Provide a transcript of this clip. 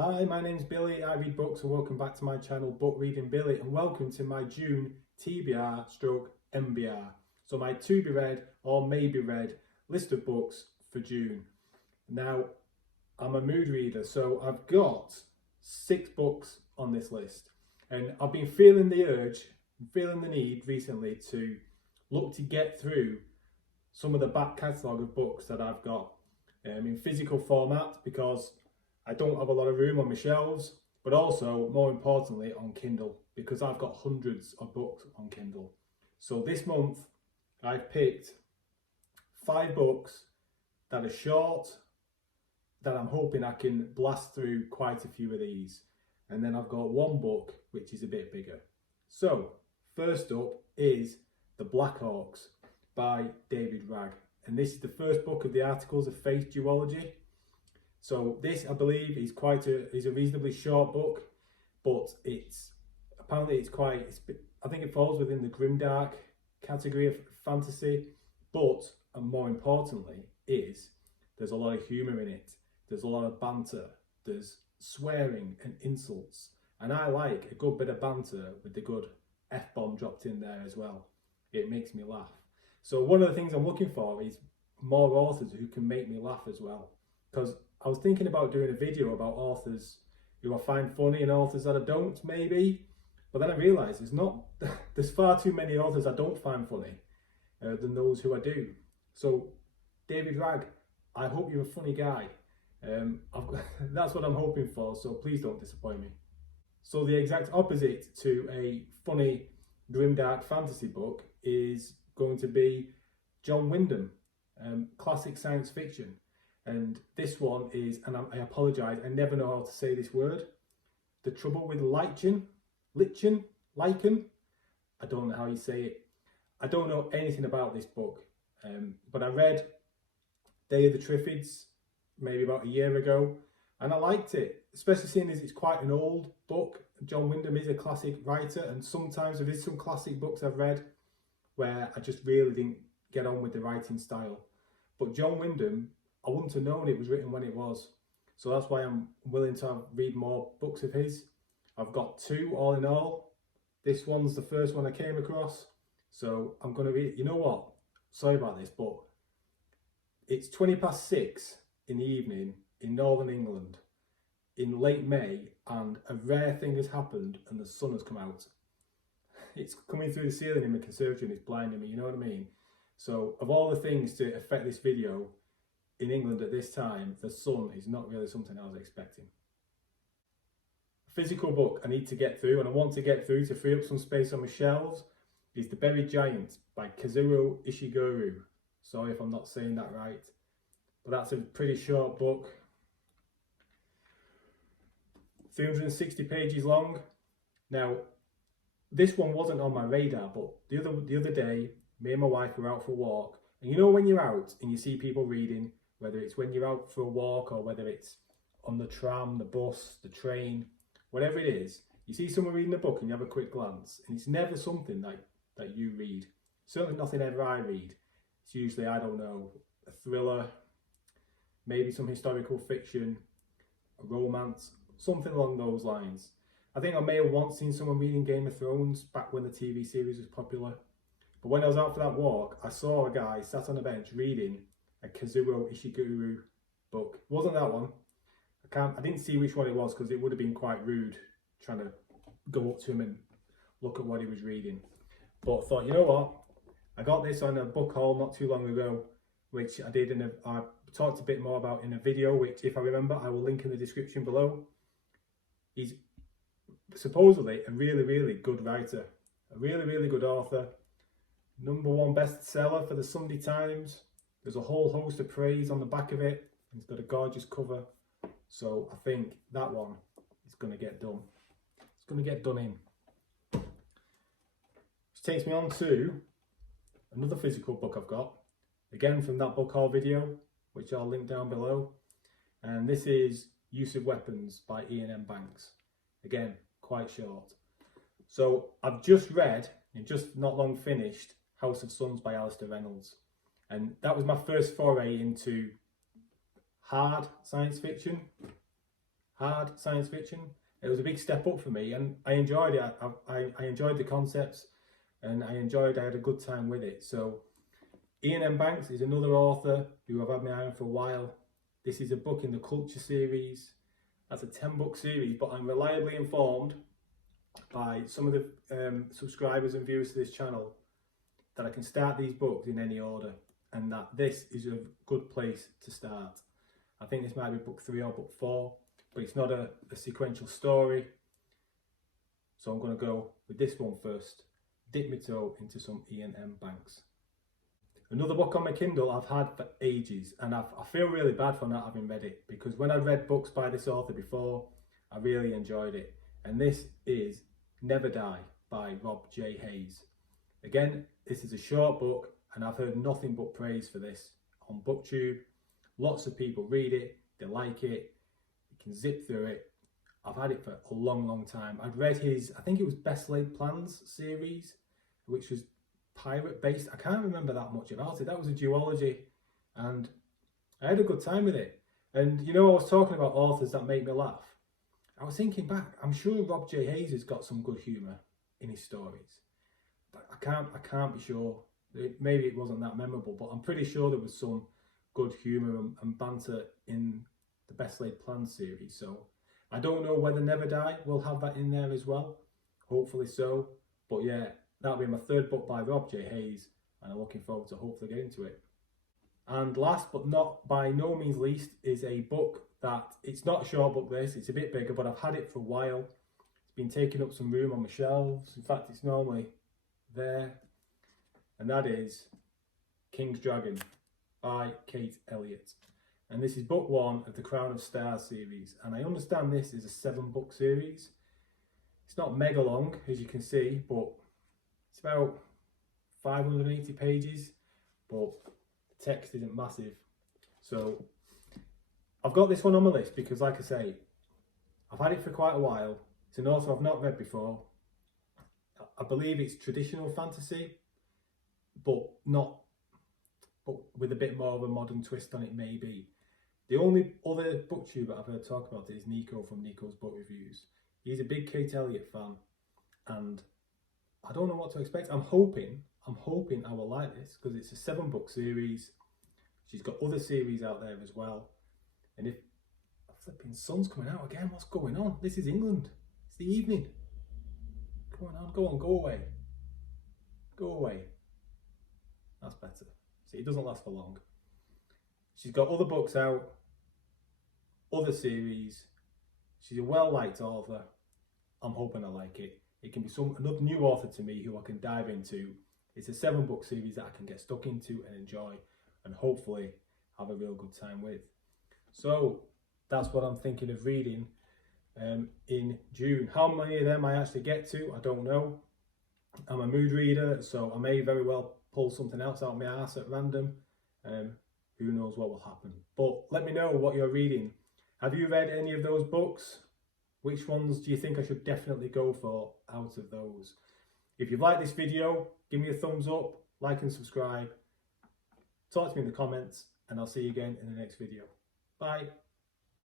Hi, my name's Billy, I read books, and welcome back to my channel Book Reading Billy, and welcome to my June TBR stroke MBR. So my to be read or may be read list of books for June. Now, I'm a mood reader, so I've got 6 books on this list, and I've been feeling the urge, feeling the need recently to look to get through some of the back catalogue of books that I've got in physical format, because I don't have a lot of room on my shelves, but also, more importantly, on Kindle, because I've got hundreds of books on Kindle. So this month, I've picked 5 books that are short, that I'm hoping I can blast through quite a few of these. And then I've got 1 book, which is a bit bigger. So, first up is The Blackhawks by David Ragg. And this is the first book of the Articles of Faith duology. So this, I believe, is a reasonably short book, but I think it falls within the grimdark category of fantasy, but, and more importantly, there's a lot of humour in it. There's a lot of banter, there's swearing and insults, and I like a good bit of banter with the good F-bomb dropped in there as well. It makes me laugh. So one of the things I'm looking for is more authors who can make me laugh as well, because I was thinking about doing a video about authors who I find funny and authors that I don't, maybe. But then I realised there's far too many authors I don't find funny than those who I do. So, David Ragg, I hope you're a funny guy. That's what I'm hoping for, so please don't disappoint me. So the exact opposite to a funny, grimdark fantasy book is going to be John Wyndham, classic science fiction. And this one is, and I apologise, I never know how to say this word. The Trouble with Lichen, I don't know how you say it. I don't know anything about this book, but I read Day of the Triffids maybe about a year ago, and I liked it, especially seeing as it's quite an old book. John Wyndham is a classic writer, and sometimes there is some classic books I've read where I just really didn't get on with the writing style. But John Wyndham, I wouldn't have known it was written when it was. So that's why I'm willing to read more books of his. I've got 2 all in all. This one's the first one I came across. So I'm going to read it. You know what? Sorry about this, but it's 6:20 in the evening in northern England in late May, and a rare thing has happened and the sun has come out. It's coming through the ceiling in my conservatory and it's blinding me, you know what I mean? So of all the things to affect this video, in England at this time, the sun is not really something I was expecting. A physical book I need to get through, and I want to get through to free up some space on my shelves, is The Buried Giant by Kazuo Ishiguro. Sorry if I'm not saying that right, but that's a pretty short book. 360 pages long. Now, this one wasn't on my radar, but the other day, me and my wife were out for a walk, and you know when you're out and you see people reading, whether it's when you're out for a walk or whether it's on the tram, the bus, the train, whatever it is, you see someone reading a book and you have a quick glance, and it's never something that you read. Certainly nothing ever I read. It's usually, I don't know, a thriller, maybe some historical fiction, a romance, something along those lines. I think I may have once seen someone reading Game of Thrones back when the TV series was popular. But when I was out for that walk, I saw a guy sat on a bench reading a Kazuo Ishiguro book. It wasn't that one. I didn't see which one it was, because it would have been quite rude trying to go up to him and look at what he was reading. But I thought, you know what? I got this on a book haul not too long ago, which I did I talked a bit more about in a video, which, if I remember, I will link in the description below. He's supposedly a really, really good writer, a really, really good author. #1 bestseller for the Sunday Times. There's a whole host of praise on the back of it. It's got a gorgeous cover. So I think that one is going to get done. It's going to get done in. Which takes me on to another physical book I've got. Again from that book haul video, which I'll link down below. And this is Use of Weapons by Ian M. Banks. Again, quite short. So I've just read, and just not long finished, House of Suns by Alistair Reynolds. And that was my first foray into hard science fiction. hard science fiction. It was a big step up for me, and I enjoyed it. I enjoyed the concepts, and I had a good time with it. So Ian M. Banks is another author who I've had my eye on for a while. This is a book in the Culture series. That's a 10-book series, but I'm reliably informed by some of the subscribers and viewers to this channel that I can start these books in any order, and that this is a good place to start. I think this might be book 3 or book 4, but it's not a sequential story. So I'm going to go with this one first, dip my toe into some Ian M. Banks. Another book on my Kindle I've had for ages, and I feel really bad for not having read it, because when I've read books by this author before, I really enjoyed it. And this is Never Die by Rob J. Hayes. Again, this is a short book, and I've heard nothing but praise for this on BookTube. Lots of people read it, they like it, you can zip through it. I've had it for a long time. I'd read his, I think it was Best Laid Plans series, which was pirate based. I can't remember that much about it. That was a duology, and I had a good time with it. And you know, I was talking about authors that make me laugh. I was thinking back, I'm sure Rob J. Hayes has got some good humour in his stories, but I can't be sure. Maybe it wasn't that memorable, but I'm pretty sure there was some good humour and banter in the Best Laid Plans series. So I don't know whether Never Die will have that in there as well. Hopefully so. But yeah, that'll be my 3rd book by Rob J. Hayes, and I'm looking forward to hopefully getting to it. And last but not by no means least is a book that, it's not a short book this, it's a bit bigger, but I've had it for a while. It's been taking up some room on my shelves. In fact, it's normally there. And that is King's Dragon by Kate Elliott. And this is book 1 of the Crown of Stars series. And I understand this is a 7-book series. It's not mega long, as you can see, but it's about 580 pages, but the text isn't massive. So I've got this one on my list because, like I say, I've had it for quite a while. It's an author I've not read before. I believe it's traditional fantasy, but with a bit more of a modern twist on it, maybe. The only other booktuber I've heard talk about it is Nico from Nico's Book Reviews. He's a big Kate Elliott fan, and I don't know what to expect. I'm hoping I will like this, because it's a 7-book series. She's got other series out there as well. And if flipping sun's coming out again, what's going on? This is England. It's the evening. Go on, go away. Go away. That's better. See, it doesn't last for long. She's got other books out, other series. She's a well-liked author. I'm hoping I like it. It can be another new author to me who I can dive into. It's a 7-book series that I can get stuck into and enjoy, and hopefully have a real good time with. So that's what I'm thinking of reading in June. How many of them I actually get to, I don't know. I'm a mood reader, so I may very well pull something else out of my arse at random. Who knows what will happen. But let me know what you're reading. Have you read any of those books? Which ones do you think I should definitely go for out of those? If you've liked this video, give me a thumbs up, like and subscribe. Talk to me in the comments, and I'll see you again in the next video. Bye.